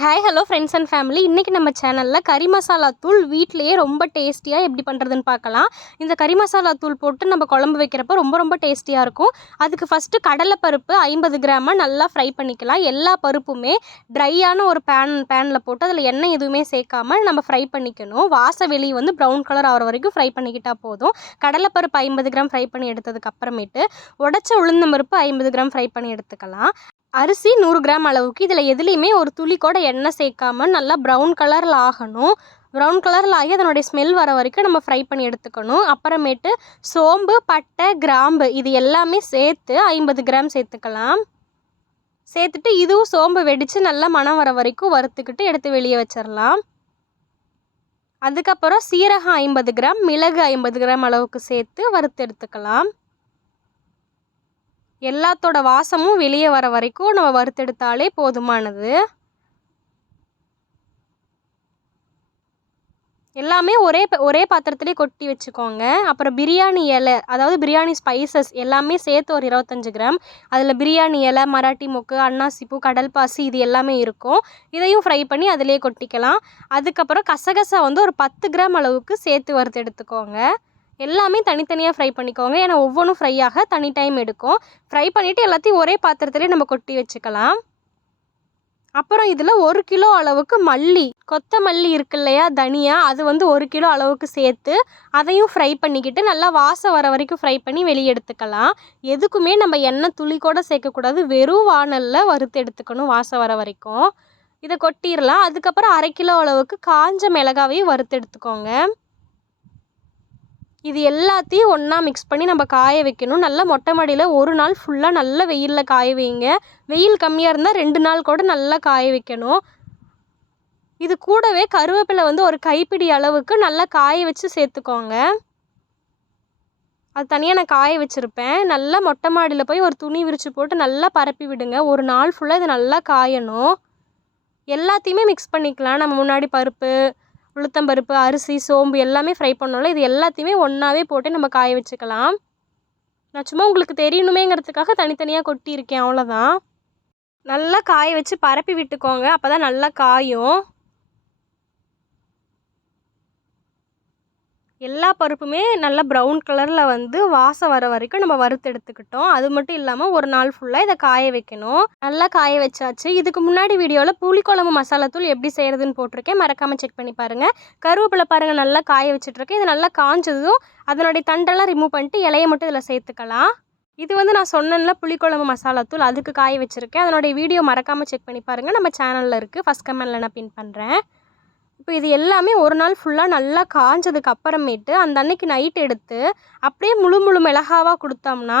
Hi hello friends and family. இன்றைக்கி நம்ம சேனலில் கறி மசாலா தூள் வீட்டிலையே ரொம்ப டேஸ்டியாக எப்படி பண்ணுறதுன்னு பார்க்கலாம். இந்த கறி மசாலா தூள் போட்டு நம்ம குழம்பு வைக்கிறப்ப ரொம்ப டேஸ்டியாக இருக்கும். அதுக்கு ஃபஸ்ட்டு கடலைப்பருப்பு 50 கிராமாக நல்லா ஃப்ரை பண்ணிக்கலாம். எல்லா பருப்புமே ட்ரையான ஒரு பேனில் போட்டு அதில் எண்ணெய் எதுவுமே சேர்க்காமல் நம்ம ஃப்ரை பண்ணிக்கணும். வெளியே வந்து ப்ரௌன் கலர் ஆகிற வரைக்கும் ஃப்ரை பண்ணிக்கிட்டால் போதும். கடலைப்பருப்பு 50 கிராம் ஃப்ரை பண்ணி எடுத்ததுக்கு அப்புறமேட்டு உடச்ச உளுந்தம்பருப்பு 50 கிராம் ஃப்ரை பண்ணி எடுத்துக்கலாம். அரிசி 100 கிராம் அளவுக்கு. இதில் எதுலேயுமே ஒரு துளி கூட எண்ணெய் சேர்க்காமல் நல்லா ப்ரௌன் கலரில் ஆகணும். ப்ரௌன் கலரில் ஆகி அதனுடைய ஸ்மெல் வர வரைக்கும் நம்ம ஃப்ரை பண்ணி எடுத்துக்கணும். அப்புறமேட்டு சோம்பு, பட்டை, கிராம்பு இது எல்லாமே சேர்த்து 50 கிராம் சேர்த்துக்கலாம். சேர்த்துட்டு இதுவும் சோம்பு வெடித்து நல்லா மணம் வர வரைக்கும் வறுத்துக்கிட்டு எடுத்து வெளியே வச்சிடலாம். அதுக்கப்புறம் சீரகம் 50 கிராம், மிளகு 50 கிராம் அளவுக்கு சேர்த்து வறுத்து எடுத்துக்கலாம். எல்லாத்தோட வாசமும் வெளியே வர வரைக்கும் நம்ம வறுத்தெடுத்தாலே போதுமானது. எல்லாமே ஒரே பாத்திரத்துலேயே கொட்டி வச்சுக்கோங்க. அப்புறம் பிரியாணி இலை, அதாவது பிரியாணி ஸ்பைசஸ் எல்லாமே சேர்த்து ஒரு 25 கிராம். அதில் பிரியாணி இலை, மராட்டி மொக்கு, அன்னாசிப்பூ, கடல் பாசி இது எல்லாமே இருக்கும். இதையும் ஃப்ரை பண்ணி அதிலே கொட்டிக்கலாம். அதுக்கப்புறம் கசகசா வந்து ஒரு 10 கிராம் அளவுக்கு சேர்த்து வறுத்து எடுத்துக்கோங்க. எல்லாமே தனித்தனியாக ஃப்ரை பண்ணிக்கோங்க. ஏன்னா ஒவ்வொன்றும் ஃப்ரை ஆக தனி டைம் எடுக்கும். ஃப்ரை பண்ணிவிட்டு எல்லாத்தையும் ஒரே பாத்திரத்துலேயே நம்ம கொட்டி வச்சுக்கலாம். அப்புறம் இதில் 1 கிலோ அளவுக்கு மல்லி, கொத்தமல்லி இருக்கு இல்லையா, தனியா, அது வந்து 1 கிலோ அளவுக்கு சேர்த்து அதையும் ஃப்ரை பண்ணிக்கிட்டு நல்லா வாசம் வர வரைக்கும் ஃப்ரை பண்ணி வெளியே எடுத்துக்கலாம். எதுக்குமே நம்ம எண்ணெய் துளி கூட சேர்க்கக்கூடாது. வெறும் வாணலில் வறுத்து எடுத்துக்கணும் வாசம் வர வரைக்கும். இதை கொட்டிடலாம். அதுக்கப்புறம் 1/2 கிலோ அளவுக்கு காஞ்ச மிளகாவையும் வறுத்து எடுத்துக்கோங்க. இது எல்லாத்தையும் ஒன்றா மிக்ஸ் பண்ணி நம்ம காய வைக்கணும். நல்லா மொட்டை மாடியில் ஒரு நாள் ஃபுல்லாக நல்லா வெயிலில் காய வைங்க. வெயில் கம்மியாக இருந்தால் 2 நாள் கூட நல்லா காய வைக்கணும். இது கூடவே கருவேப்பிலை வந்து ஒரு கைப்பிடி அளவுக்கு நல்லா காய வச்சு சேர்த்துக்கோங்க. அது தனியாக நான் காய வச்சுருப்பேன். நல்லா மொட்டை மாடியில் போய் ஒரு துணி விரித்து போட்டு நல்லா பரப்பி விடுங்க. ஒரு நாள் ஃபுல்லாக இது நல்லா காயணும். எல்லாத்தையுமே மிக்ஸ் பண்ணிக்கலாம். நம்ம முன்னாடி பருப்பு, உளுத்தம்பருப்பு, அரிசி, சோம்பு எல்லாமே ஃப்ரை பண்ணோம்ல, இது எல்லாத்தையுமே ஒன்றாவே போட்டு நம்ம காய வச்சுக்கலாம். நான் சும்மா உங்களுக்கு தெரியணுமேங்கிறதுக்காக தனித்தனியாக கொட்டியிருக்கேன், அவ்வளோதான். நல்லா காய வச்சு பரப்பி விட்டுக்கோங்க. அப்போ தான் நல்லா காயும். எல்லா பருப்புமே நல்லா ப்ரௌன் கலரில் வந்து வாசம் வர வரைக்கும் நம்ம வறுத்து எடுத்துக்கிட்டோம். அது மட்டும் இல்லாமல் ஒரு நாள் ஃபுல்லாக இதை காய வைக்கணும். நல்லா காய வச்சாச்சு. இதுக்கு முன்னாடி வீடியோவில் புளிக்குழம்பு மசாலா தூள் எப்படி செய்கிறதுன்னு போட்டிருக்கேன், மறக்காமல் செக் பண்ணி பாருங்கள். கருவேப்பிலை பாருங்கள் நல்லா காய வச்சுட்ருக்கேன். இது நல்லா காஞ்சதும் அதனுடைய தண்டெல்லாம் ரிமூவ் பண்ணிட்டு இலையை மட்டும் இதில் சேர்த்துக்கலாம். இது வந்து நான் சொன்னேன்ல புளிக்குழம்பு மசாலா தூள், அதுக்கு காய வச்சுருக்கேன். அதனுடைய வீடியோ மறக்காமல் செக் பண்ணி பாருங்கள். நம்ம சேனலில் இருக்குது. ஃபஸ்ட் கமெண்டில் நான் பின் பண்ணுறேன். இப்போ இது எல்லாமே ஒரு நாள் ஃபுல்லாக நல்லா காஞ்சதுக்கு அப்புறமேட்டு அந்த அன்னைக்கு நைட் எடுத்து அப்படியே முழு மிளகாவாக கொடுத்தோம்னா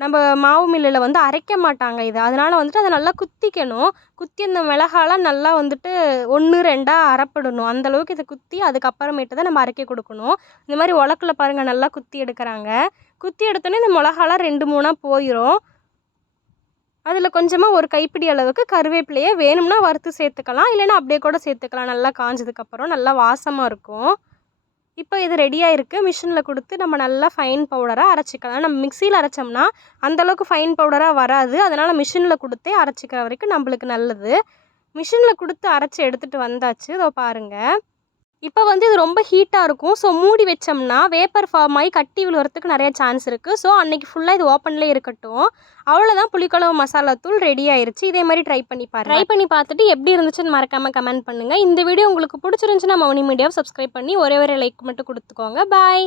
நம்ம மாவு மில்லில் வந்து அரைக்க மாட்டாங்க இது. அதனால் வந்துட்டு அதை நல்லா குத்திக்கணும். குத்தி அந்த மிளகாலாம் நல்லா வந்துட்டு 1 2 அரைப்படணும். அந்தளவுக்கு இதை குத்தி அதுக்கப்புறமேட்டு தான் நம்ம அரைக்க கொடுக்கணும். இந்த மாதிரி உலக்கில் பாருங்கள் நல்லா குத்தி எடுக்கிறாங்க. குத்தி எடுத்தோன்னே இந்த மிளகாலாம் 2 3 போயிடும். அதில் கொஞ்சமாக ஒரு கைப்பிடி அளவுக்கு கருவேப்பிலையை வேணும்னா வறுத்து சேர்த்துக்கலாம், இல்லைன்னா அப்படியே கூட சேர்த்துக்கலாம். நல்லா காஞ்சதுக்கப்புறம் நல்லா வாசமாக இருக்கும். இப்போ இது ரெடியாக இருக்குது. மிஷினில் கொடுத்து நம்ம நல்லா ஃபைன் பவுடராக அரைச்சிக்கலாம். நம்ம மிக்சியில் அரைச்சோம்னா அந்தளவுக்கு ஃபைன் பவுடராக வராது. அதனால் மிஷினில் கொடுத்தே அரைச்சிக்கிற வரைக்கும் நம்மளுக்கு நல்லது. மிஷினில் கொடுத்து அரைச்சி எடுத்துகிட்டு வந்தாச்சு. இதோ பாருங்கள். இப்போ வந்து இது ரொம்ப ஹீட்டாக இருக்கும். ஸோ மூடி வச்சோம்னா வேப்பர் ஃபார்ம் ஆகி கட்டி விழுறதுக்கு நிறைய சான்ஸ் இருக்குது. ஸோ அன்றைக்கி ஃபுல்லாக இது ஓப்பன்லேயே இருக்கட்டும். அவ்வளோதான், புளிக்குழம்பு மசாலா தூள் ரெடி ஆயிடுச்சு. இதே மாதிரி ட்ரை பண்ணி பார்த்துட்டு எப்படி இருந்துச்சுன்னு மறக்காமல் கமெண்ட் பண்ணுங்கள். இந்த வீடியோ உங்களுக்கு பிடிச்சிருந்துச்சுன்னா மௌனி மீடியாவை சப்ஸ்கிரைப் பண்ணி ஒரே லைக் மட்டும் கொடுத்துக்கோங்க. பாய்.